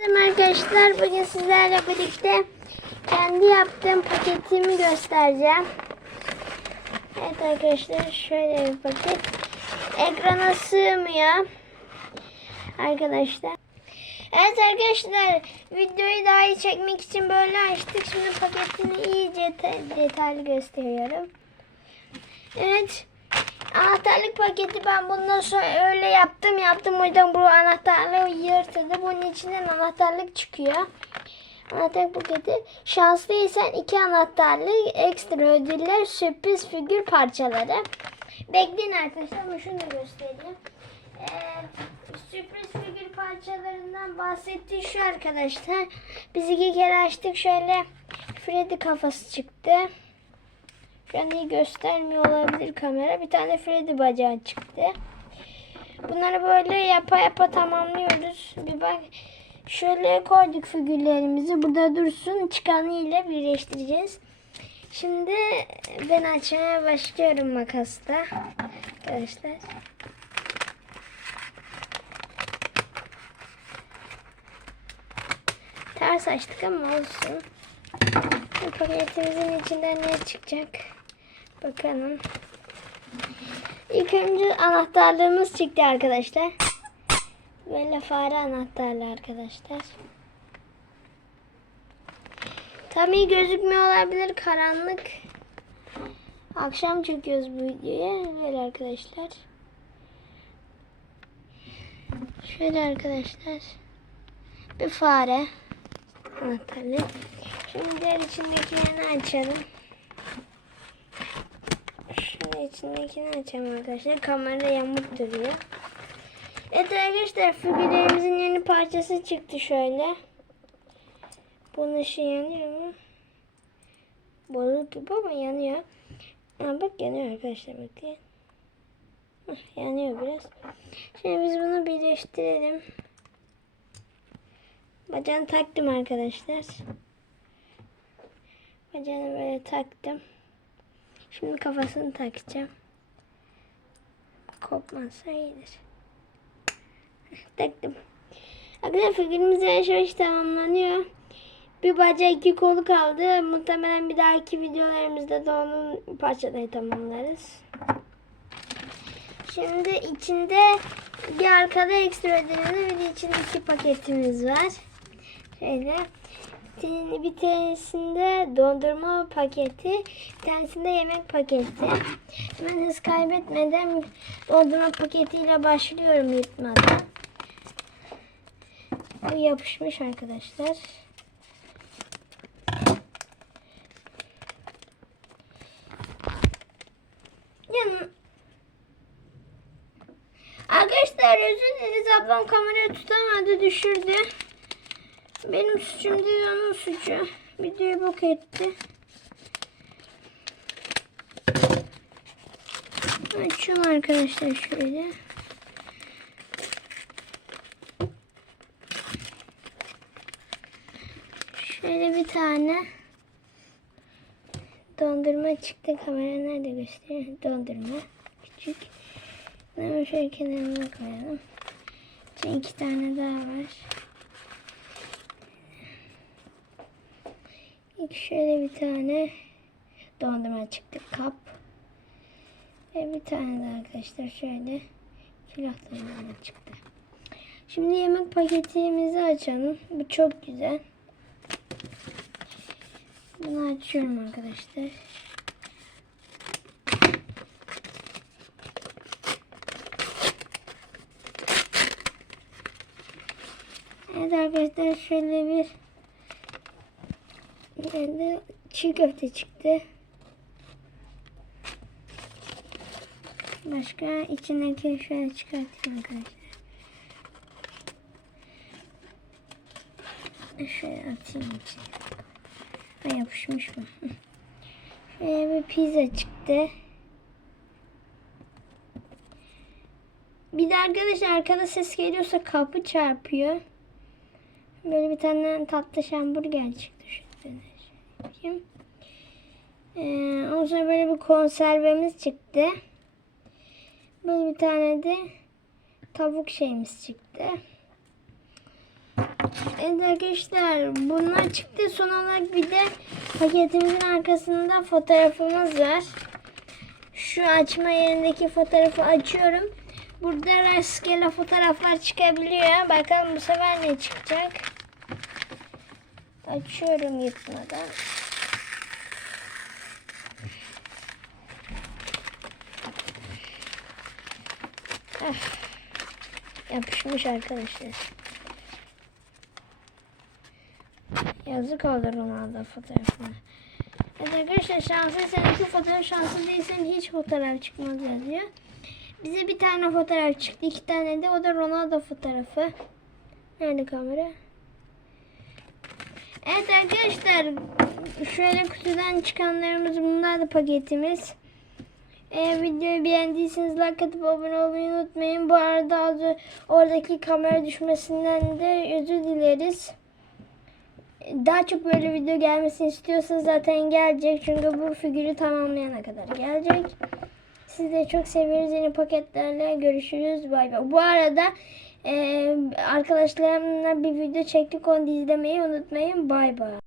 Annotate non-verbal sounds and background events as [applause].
Merhaba Arkadaşlar bugün sizlerle birlikte kendi yaptığım paketimi göstereceğim. Evet arkadaşlar şöyle bir paket. Ekrana sığmıyor. Arkadaşlar. Evet arkadaşlar videoyu daha iyi çekmek için böyle açtık. Şimdi paketini iyice detaylı gösteriyorum. Evet. Anahtarlık paketi ben bundan sonra öyle yaptım yaptım o yüzden bu anahtarlığı yırtıldı. Bunun içinden anahtarlık çıkıyor. Anahtarlık paketi. Şanslıysan iki anahtarlık, ekstra ödüller, sürpriz figür parçaları. Bekleyin arkadaşlar ama şunu da göstereyim. Ee, sürpriz figür parçalarından bahsettiği şu arkadaşlar. Biz iki kere açtık şöyle Freddy kafası çıktı. Şu iyi göstermiyor olabilir kamera. Bir tane Freddy bacağı çıktı. Bunları böyle yapa yapa tamamlıyoruz. Bir bak şöyle koyduk figürlerimizi. Burada dursun. Çıkanı ile birleştireceğiz. Şimdi ben açmaya başlıyorum makasla. Arkadaşlar. Ters açtık ama olsun. Paketimizin içinden ne çıkacak? Bakalım. İlk önce anahtarlığımız çıktı arkadaşlar. Böyle fare anahtarlı arkadaşlar. Tam iyi gözükmüyor olabilir karanlık. Akşam çekiyoruz bu videoyu. Böyle arkadaşlar. Şöyle arkadaşlar. Bir fare anahtarlı. Şimdi diğer içindekilerini açalım. İçindekini açalım arkadaşlar. Kamera yamuk duruyor. Evet arkadaşlar figürlerimizin yeni parçası çıktı şöyle. Bunun ışığı yanıyor mu? Bozuk gibi ama yanıyor. Ha, bak yanıyor arkadaşlar bakın. Hah, yanıyor biraz. Şimdi biz bunu birleştirelim. Bacağını taktım arkadaşlar. Bacağını böyle taktım. Şimdi kafasını takacağım. Kopmazsa iyidir. Taktım. Arkadaşlar figürümüz yavaş yavaş tamamlanıyor. Bir bacağı iki kolu kaldı. Muhtemelen bir dahaki videolarımızda da onun parçaları tamamlarız. Şimdi içinde bir arkada ekstra ödemeli bir de içinde iki paketimiz var. Şöyle. Bir bir tanesinde dondurma paketi, bir tanesinde yemek paketi. Hemen hız kaybetmeden dondurma paketiyle başlıyorum yutmadan. Bu yapışmış arkadaşlar. Yan Arkadaşlar özür dileriz ablam kamerayı tutamadı düşürdü. Benim suçum değil onun suçu. Videoyu bok etti. Açıyorum arkadaşlar şöyle. Şöyle bir tane dondurma çıktı. Kamera nerede gösteriyor? Dondurma. Küçük. Hemen şöyle kenarına koyalım. Şimdi iki tane daha var. Şöyle bir tane dondurma çıktı. Kap. Ve bir tane daha arkadaşlar şöyle silah dondurma çıktı. Şimdi yemek paketimizi açalım. Bu çok güzel. Bunu açıyorum arkadaşlar. Evet arkadaşlar şöyle bir Yerde çiğ köfte çıktı. Başka içindeki şöyle çıkartayım arkadaşlar. Şöyle atayım içine. Ha yapışmış mı? [laughs] Şöyle bir pizza çıktı. Bir de arkadaşlar arkada ses geliyorsa kapı çarpıyor. Böyle bir tane tatlı hamburger çıktı. Yapayım. Ee, ondan sonra böyle bir konservemiz çıktı. Böyle bir tane de tavuk şeyimiz çıktı. Evet arkadaşlar bunlar çıktı. Son olarak bir de paketimizin arkasında fotoğrafımız var. Şu açma yerindeki fotoğrafı açıyorum. Burada rastgele fotoğraflar çıkabiliyor. Bakalım bu sefer ne çıkacak. Açıyorum yırtmadan. Ah, yapışmış arkadaşlar. Yazık olur Ronaldo fotoğrafına. Evet arkadaşlar şanslıysan iki fotoğraf şanslı değilsen hiç fotoğraf çıkmaz yazıyor. Bize bir tane fotoğraf çıktı. iki tane de o da Ronaldo fotoğrafı. Nerede kamera? Evet arkadaşlar şöyle kutudan çıkanlarımız bunlar da paketimiz. Eğer videoyu beğendiyseniz like atıp abone olmayı unutmayın. Bu arada az oradaki kamera düşmesinden de özür dileriz. Daha çok böyle video gelmesini istiyorsanız zaten gelecek. Çünkü bu figürü tamamlayana kadar gelecek. Sizi de çok seviyoruz. Yeni paketlerle görüşürüz. Bay bay. Bu arada e, arkadaşlarımla bir video çektik. Onu izlemeyi unutmayın. Bay bay.